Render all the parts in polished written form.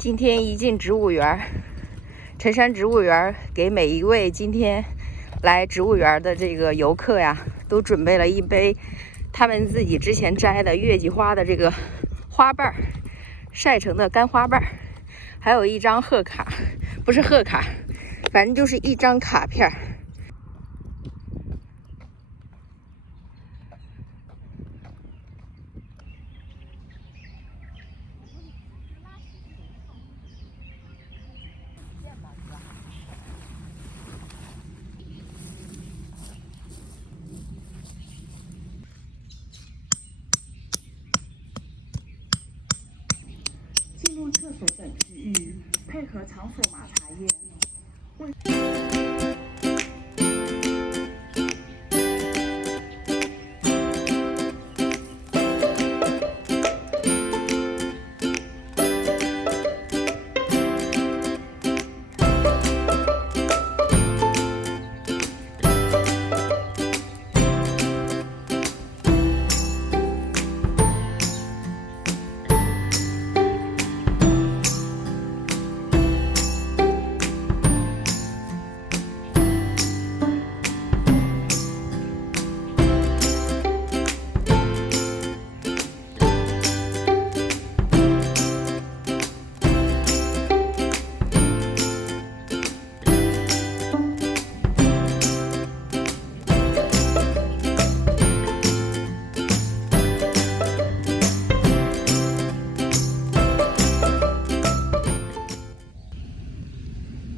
今天一进植物园，辰山植物园给每一位今天来植物园的这个游客呀，都准备了一杯他们自己之前摘的月季花的这个花瓣晒成的干花瓣，还有一张贺卡，不是贺卡，反正就是一张卡片。进入厕所等区域，配合场所码查验。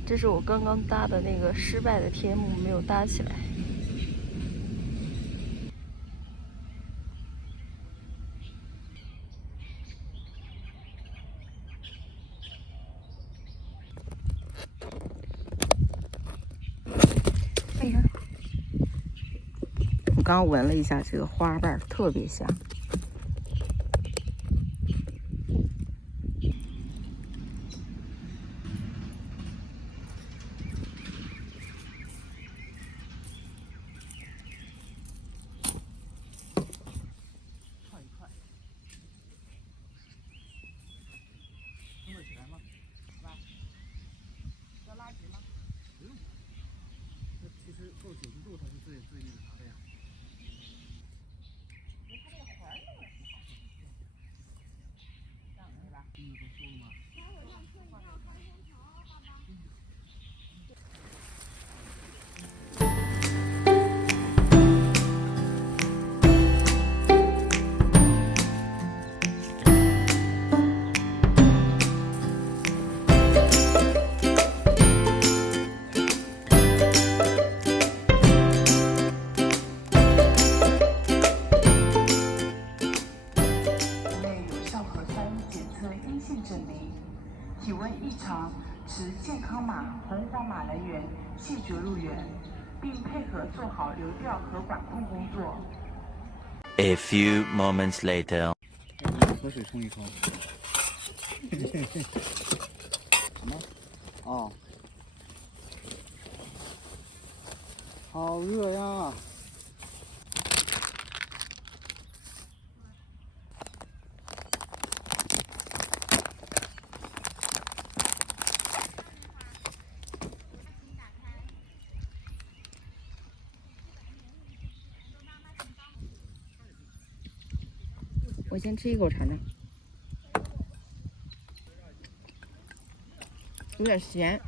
这是我刚刚搭的那个失败的天幕，没有搭起来。哎呀，我刚闻了一下这个花瓣，特别香。其实够90度，它是最那个啥的呀。它这个环儿弄的挺好，这样对吧？都收了吗？体温异常，持健康码、红黄码人员谢绝入园，并配合做好流调和管控工作。A few moments later. 喝水冲一冲。什么？哦。好热呀！我先吃一口尝尝，有点咸。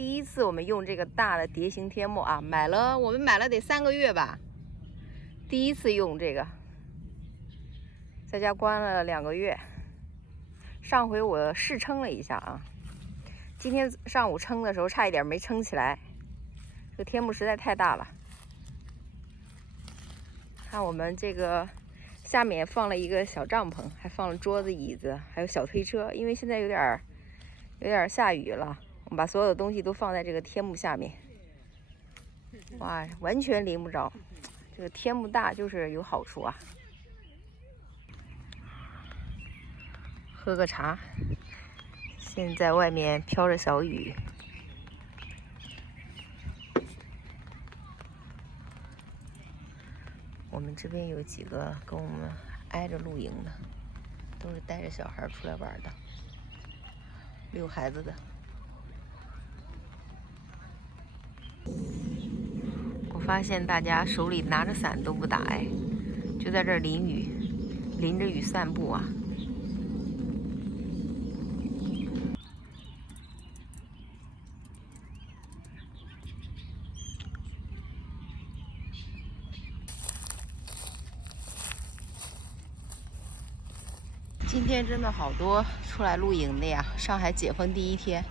第一次我们用这个大的蝶形天幕啊，我们买了得3个月吧，第一次用这个，在家关了2个月。上回我试称了一下啊，今天上午称的时候差一点没撑起来，这个天幕实在太大了。看我们这个下面放了一个小帐篷，还放了桌子、椅子，还有小推车。因为现在有点下雨了，我们把所有的东西都放在这个天幕下面。哇，完全淋不着。这个天幕大就是有好处啊。喝个茶。现在外面飘着小雨。我们这边有几个跟我们挨着露营的，都是带着小孩出来玩的，遛孩子的。我发现大家手里拿着伞都不打哎，就在这儿淋雨，淋着雨散步啊。今天真的好多出来露营的呀！上海解封第1天，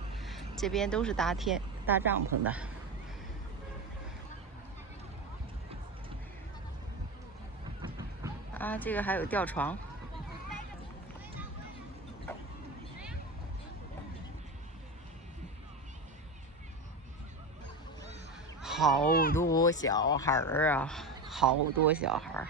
这边都是搭帐篷的。啊，这个还有吊床。好多小孩儿啊，好多小孩儿。